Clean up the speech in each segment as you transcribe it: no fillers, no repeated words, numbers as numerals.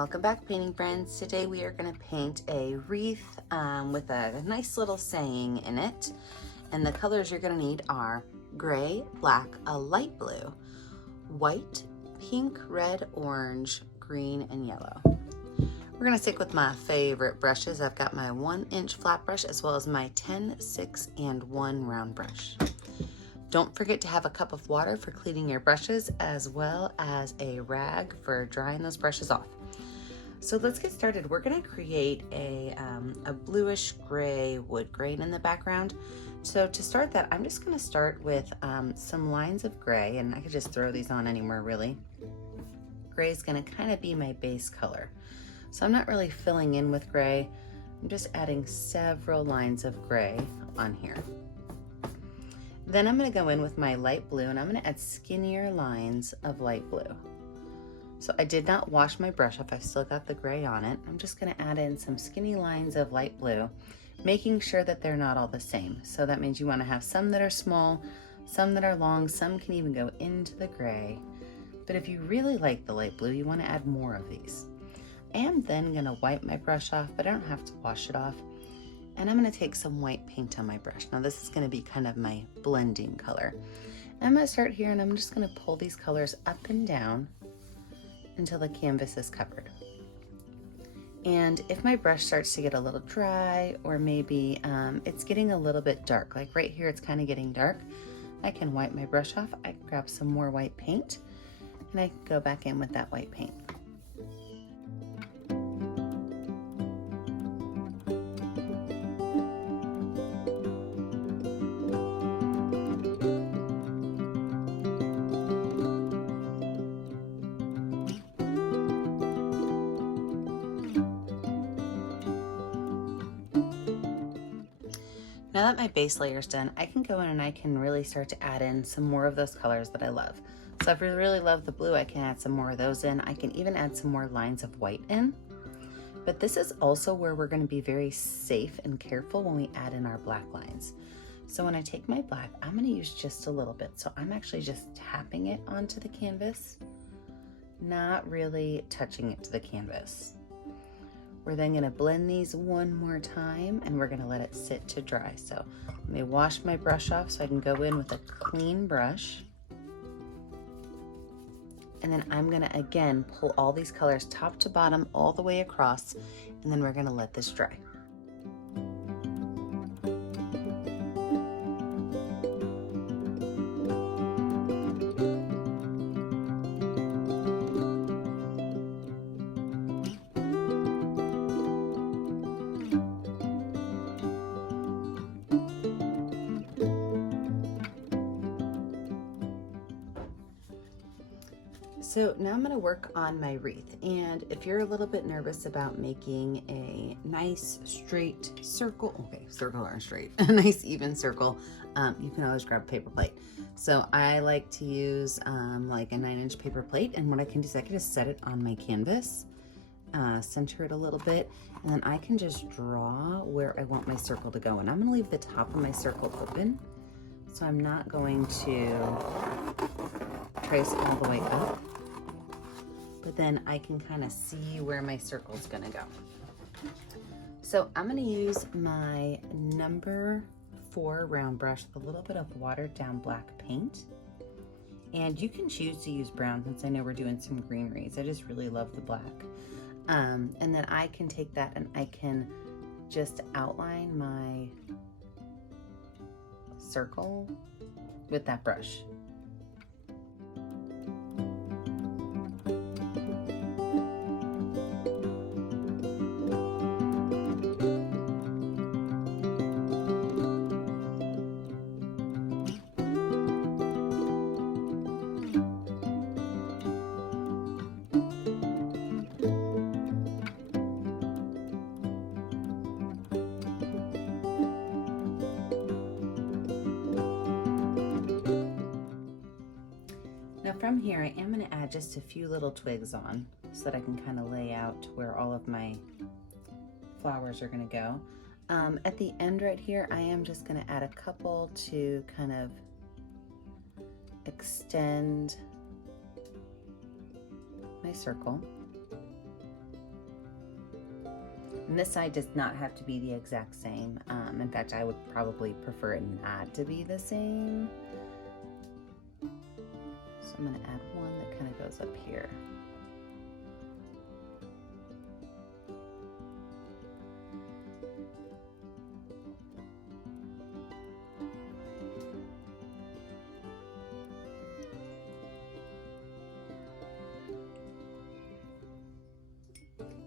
Welcome back, painting friends. Today we are going to paint a wreath with a nice little saying in it. And the colors you're going to need are gray, black, a light blue, white, pink, red, orange, green, and yellow. We're going to stick with my favorite brushes. I've got my 1-inch flat brush as well as my 10, 6, and 1 round brush. Don't forget to have a cup of water for cleaning your brushes as well as a rag for drying those brushes off. So let's get started. We're going to create a bluish gray wood grain in the background. So to start that, I'm just going to start with some lines of gray, and I could just throw these on anywhere really. Gray is going to kind of be my base color. So I'm not really filling in with gray. I'm just adding several lines of gray on here. Then I'm going to go in with my light blue, and I'm going to add skinnier lines of light blue. So I did not wash my brush off. I've still got the gray on it. I'm just going to add in some skinny lines of light blue, making sure that they're not all the same. So that means you want to have some that are small, some that are long, some can even go into the gray. But if you really like the light blue, you want to add more of these. I am then going to wipe my brush off, but I don't have to wash it off. And I'm going to take some white paint on my brush. Now this is going to be kind of my blending color. I'm going to start here, and I'm just going to pull these colors up and down until the canvas is covered. And if my brush starts to get a little dry, or maybe it's getting a little bit dark, like right here it's kind of getting dark, I can wipe my brush off. I can grab some more white paint, and I can go back in with that white paint. Now that my base layer is done, I can go in and I can really start to add in some more of those colors that I love. So if I really love the blue, I can add some more of those in. I can even add some more lines of white in. But this is also where we're going to be very safe and careful when we add in our black lines. So when I take my black, I'm going to use just a little bit. So I'm actually just tapping it onto the canvas, not really touching it to the canvas. We're then going to blend these one more time, and we're going to let it sit to dry. So let me wash my brush off so I can go in with a clean brush. And then I'm going to again pull all these colors top to bottom all the way across, and then we're going to let this dry. So now I'm going to work on my wreath, and if you're a little bit nervous about making a nice straight circle, okay, circle or straight, a nice even circle, you can always grab a paper plate. So I like to use like a 9-inch paper plate, and what I can do is I can just set it on my canvas, center it a little bit, and then I can just draw where I want my circle to go. And I'm going to leave the top of my circle open, so I'm not going to trace all the way up. But then I can kind of see where my circle's gonna go. So I'm gonna use my number 4 round brush with a little bit of watered down black paint. And you can choose to use brown, since I know we're doing some greeneries. I just really love the black. And then I can take that and I can just outline my circle with that brush. Now from here, I am going to add just a few little twigs on so that I can kind of lay out where all of my flowers are going to go. At the end right here, I am just going to add a couple to kind of extend my circle. And this side does not have to be the exact same. In fact, I would probably prefer it not to be the same. So I'm gonna add one that kind of goes up here.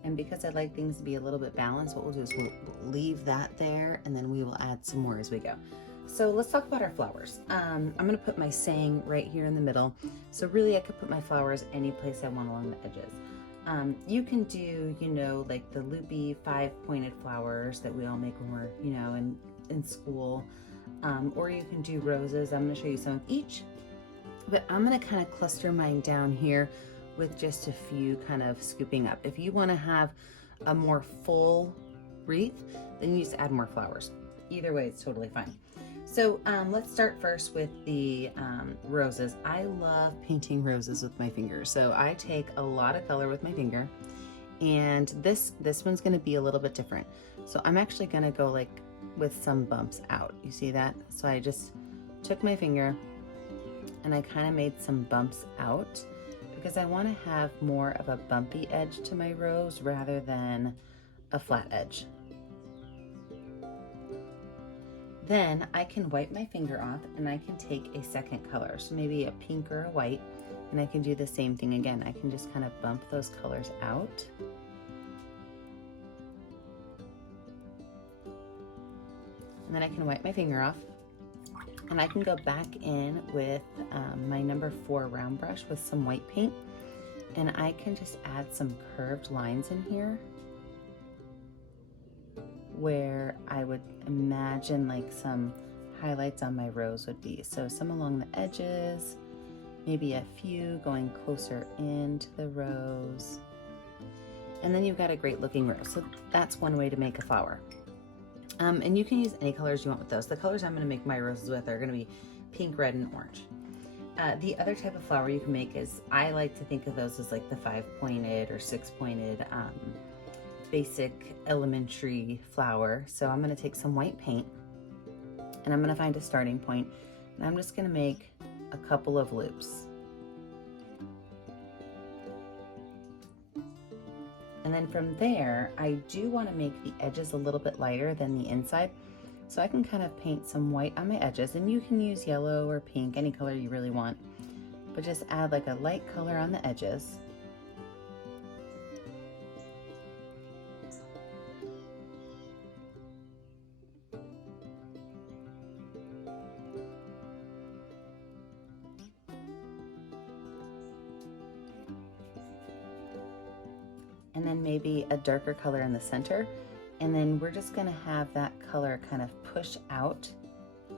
And because I like things to be a little bit balanced, what we'll do is we'll leave that there and then we will add some more as we go. So let's talk about our flowers. I'm gonna put my saying right here in the middle. So really I could put my flowers any place I want along the edges. You can do, you know, like the loopy 5-pointed flowers that we all make when we're, you know, in school. Or you can do roses. I'm gonna show you some of each, but I'm gonna kind of cluster mine down here with just a few kind of scooping up. If you want to have a more full wreath, then you just add more flowers. Either way, it's totally fine. So let's start first with the roses. I love painting roses with my fingers. So I take a lot of color with my finger, and this one's gonna be a little bit different. So I'm actually gonna go like with some bumps out. You see that? So I just took my finger and I kind of made some bumps out, because I want to have more of a bumpy edge to my rose rather than a flat edge. Then I can wipe my finger off and I can take a second color, so maybe a pink or a white, and I can do the same thing again. I can just kind of bump those colors out. And then I can wipe my finger off. And I can go back in with my number 4 round brush with some white paint, and I can just add some curved lines in here where I would imagine like some highlights on my rose would be. So some along the edges, maybe a few going closer into the rose. And then you've got a great looking rose. So that's one way to make a flower. And you can use any colors you want with those. The colors I'm going to make my roses with are going to be pink, red, and orange. The other type of flower you can make is, I like to think of those as like the 5-pointed or 6-pointed basic elementary flower. So I'm going to take some white paint and I'm going to find a starting point, and I'm just going to make a couple of loops. And then from there, I do want to make the edges a little bit lighter than the inside. So I can kind of paint some white on my edges, and you can use yellow or pink, any color you really want, but just add like a light color on the edges. And then maybe a darker color in the center. And then we're just gonna have that color kind of push out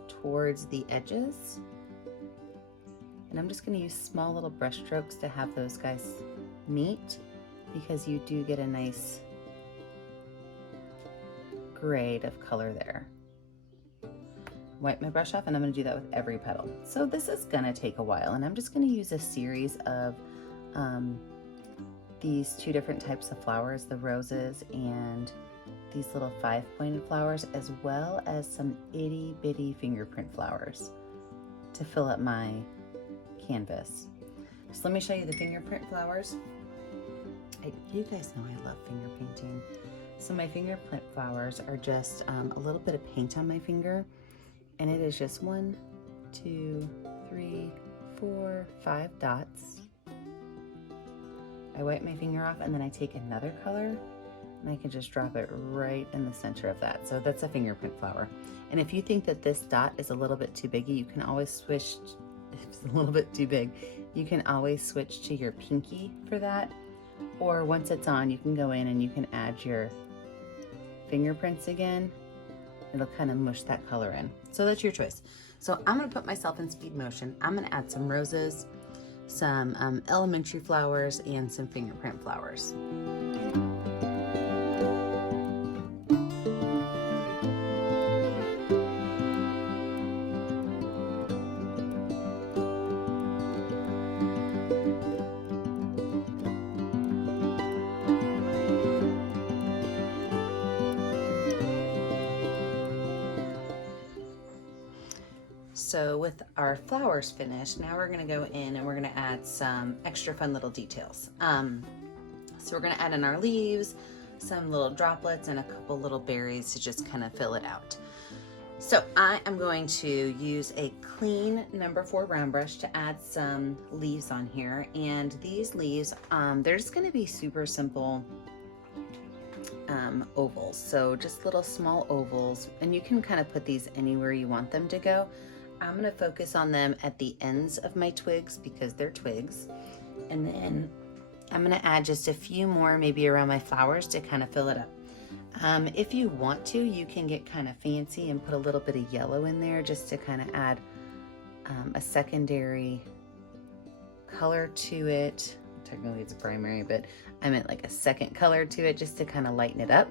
towards the edges. And I'm just gonna use small little brush strokes to have those guys meet, because you do get a nice grade of color there. Wipe my brush off, and I'm gonna do that with every petal. So this is gonna take a while, and I'm just gonna use a series of these 2 different types of flowers, the roses and these little 5-pointed flowers, as well as some itty bitty fingerprint flowers to fill up my canvas. So let me show you the fingerprint flowers. You guys know I love finger painting. So my fingerprint flowers are just a little bit of paint on my finger, and it is just 1, 2, 3, 4, 5 dots. I wipe my finger off, and then I take another color and I can just drop it right in the center of that. So that's a fingerprint flower. And if you think that this dot is a little bit too big, you can always switch. If it's a little bit too big, you can always switch to your pinky for that. Or once it's on, you can go in and you can add your fingerprints again. It'll kind of mush that color in. So that's your choice. So I'm gonna put myself in speed motion. I'm gonna add some roses, some elementary flowers, and some fingerprint flowers. So with our flowers finished, now we're gonna go in and we're gonna add some extra fun little details. So we're gonna add in our leaves, some little droplets, and a couple little berries to just kind of fill it out. So I am going to use a clean number 4 round brush to add some leaves on here. And these leaves, they're just gonna be super simple ovals. So just little small ovals, and you can kind of put these anywhere you want them to go. I'm gonna focus on them at the ends of my twigs because they're twigs. And then I'm gonna add just a few more maybe around my flowers to kind of fill it up. If you want to, you can get kind of fancy and put a little bit of yellow in there just to kind of add a secondary color to it. Technically it's a primary, but I meant like a second color to it just to kind of lighten it up.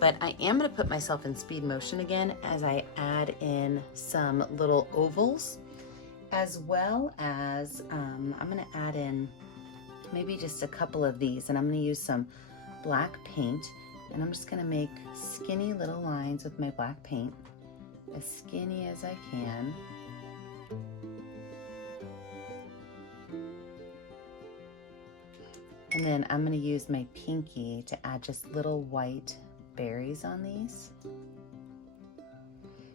But I am gonna put myself in speed motion again as I add in some little ovals, as well as I'm gonna add in maybe just a couple of these, and I'm gonna use some black paint, and I'm just gonna make skinny little lines with my black paint, as skinny as I can. And then I'm gonna use my pinky to add just little white berries on these.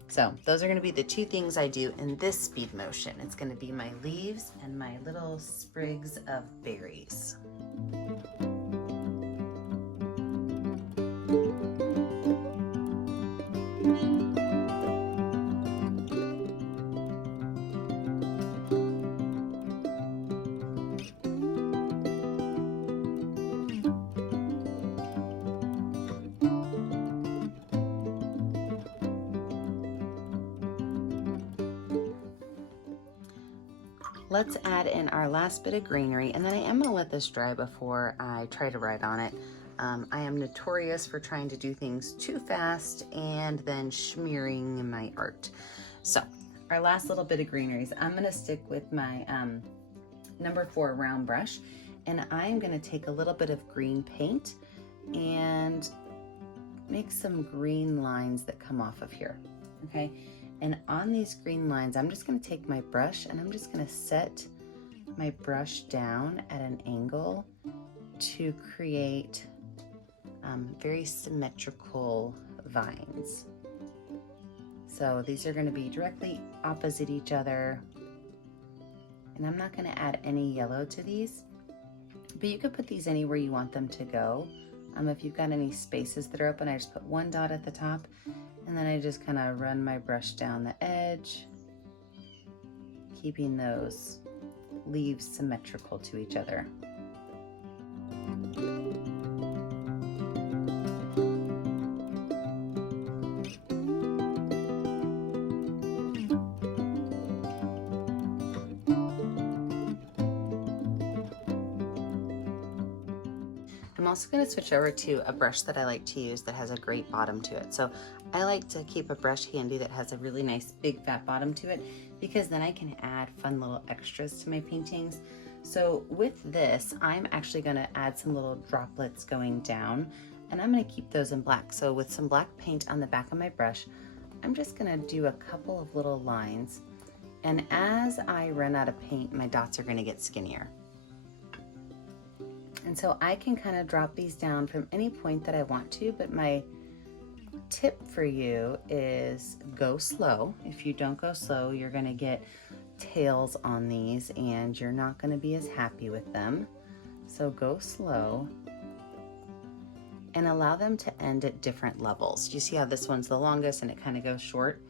So those are gonna be the 2 things I do in this speed motion. It's gonna be my leaves and my little sprigs of berries. Let's add in our last bit of greenery, and then I am gonna let this dry before I try to write on it. I am notorious for trying to do things too fast and then smearing my art. So our last little bit of greeneries, I'm gonna stick with my number 4 round brush, and I'm gonna take a little bit of green paint and make some green lines that come off of here, okay? And on these green lines, I'm just gonna take my brush and I'm just gonna set my brush down at an angle to create very symmetrical vines. So these are gonna be directly opposite each other. And I'm not gonna add any yellow to these, but you could put these anywhere you want them to go. If you've got any spaces that are open, I just put 1 dot at the top, and then I just kind of run my brush down the edge, keeping those leaves symmetrical to each other. I'm also going to switch over to a brush that I like to use that has a great bottom to it. So I like to keep a brush handy that has a really nice big fat bottom to it, because then I can add fun little extras to my paintings. So with this, I'm actually going to add some little droplets going down, and I'm going to keep those in black. So with some black paint on the back of my brush, I'm just going to do a couple of little lines. And as I run out of paint, my dots are going to get skinnier. And so I can kind of drop these down from any point that I want to, but my tip for you is go slow. If you don't go slow, you're gonna get tails on these and you're not gonna be as happy with them. So go slow and allow them to end at different levels. You see how this one's the longest and it kind of goes short?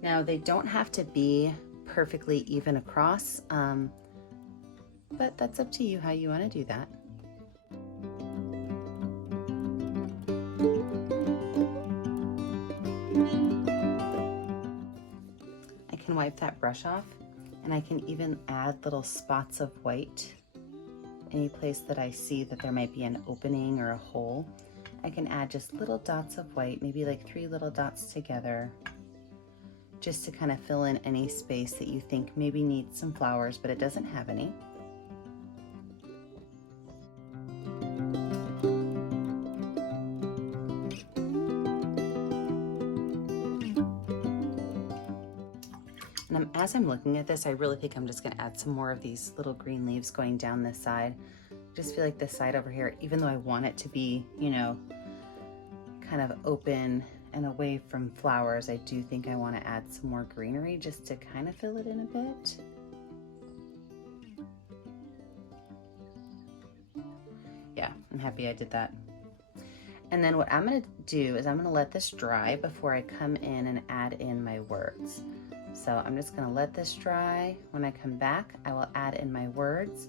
Now they don't have to be perfectly even across, but that's up to you how you want to do that. I can wipe that brush off, and I can even add little spots of white any place that I see that there might be an opening or a hole. I can add just little dots of white, maybe like 3 little dots together, just to kind of fill in any space that you think maybe needs some flowers but it doesn't have any. And as I'm looking at this, I really think I'm just gonna add some more of these little green leaves going down this side. I just feel like this side over here, even though I want it to be, you know, kind of open and away from flowers, I do think I want to add some more greenery just to kind of fill it in a bit. Yeah, I'm happy I did that. And then what I'm going to do is I'm going to let this dry before I come in and add in my words. So I'm just going to let this dry. When I come back, I will add in my words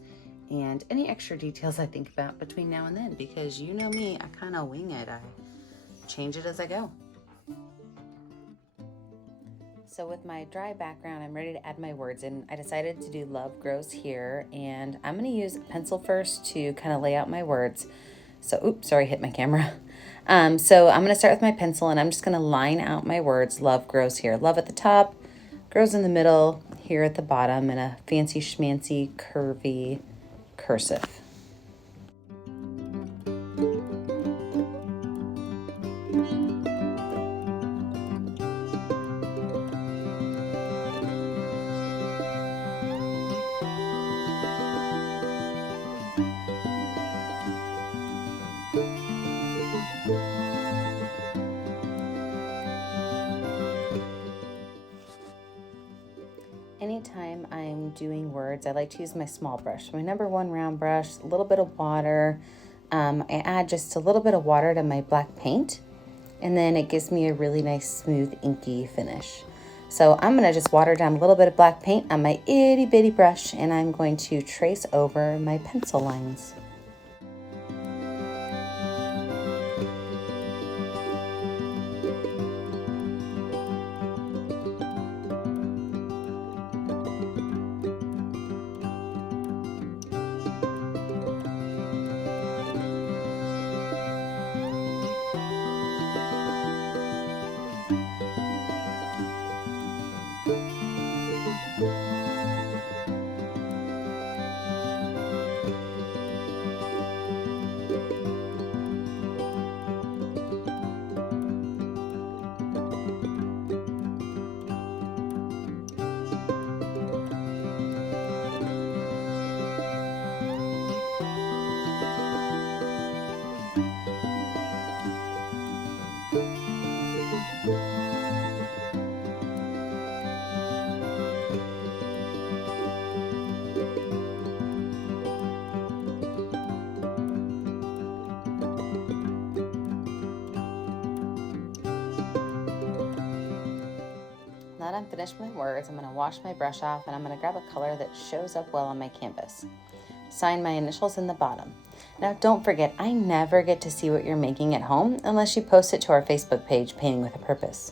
and any extra details I think about between now and then, because you know me, I kind of wing it. I change it as I go. So with my dry background, I'm ready to add my words in. I decided to do Love Grows Here, and I'm gonna use a pencil first to kind of lay out my words. So, oops, sorry, hit my camera. So I'm gonna start with my pencil, and I'm just gonna line out my words. Love grows here. Love at the top, grows in the middle, here at the bottom, in a fancy schmancy curvy cursive. Anytime I'm doing words, I like to use my small brush. My number 1 round brush, a little bit of water. I add just a little bit of water to my black paint, and then it gives me a really nice, smooth, inky finish. So I'm gonna just water down a little bit of black paint on my itty bitty brush, and I'm going to trace over my pencil lines. Now that I'm finished with my words, I'm going to wash my brush off, and I'm going to grab a color that shows up well on my canvas. Sign my initials in the bottom. Now don't forget, I never get to see what you're making at home unless you post it to our Facebook page, Painting with a Purpose.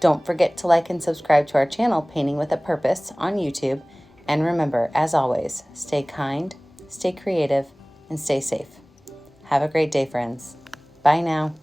Don't forget to like and subscribe to our channel, Painting with a Purpose, on YouTube. And remember, as always, stay kind, stay creative, and stay safe. Have a great day, friends. Bye now.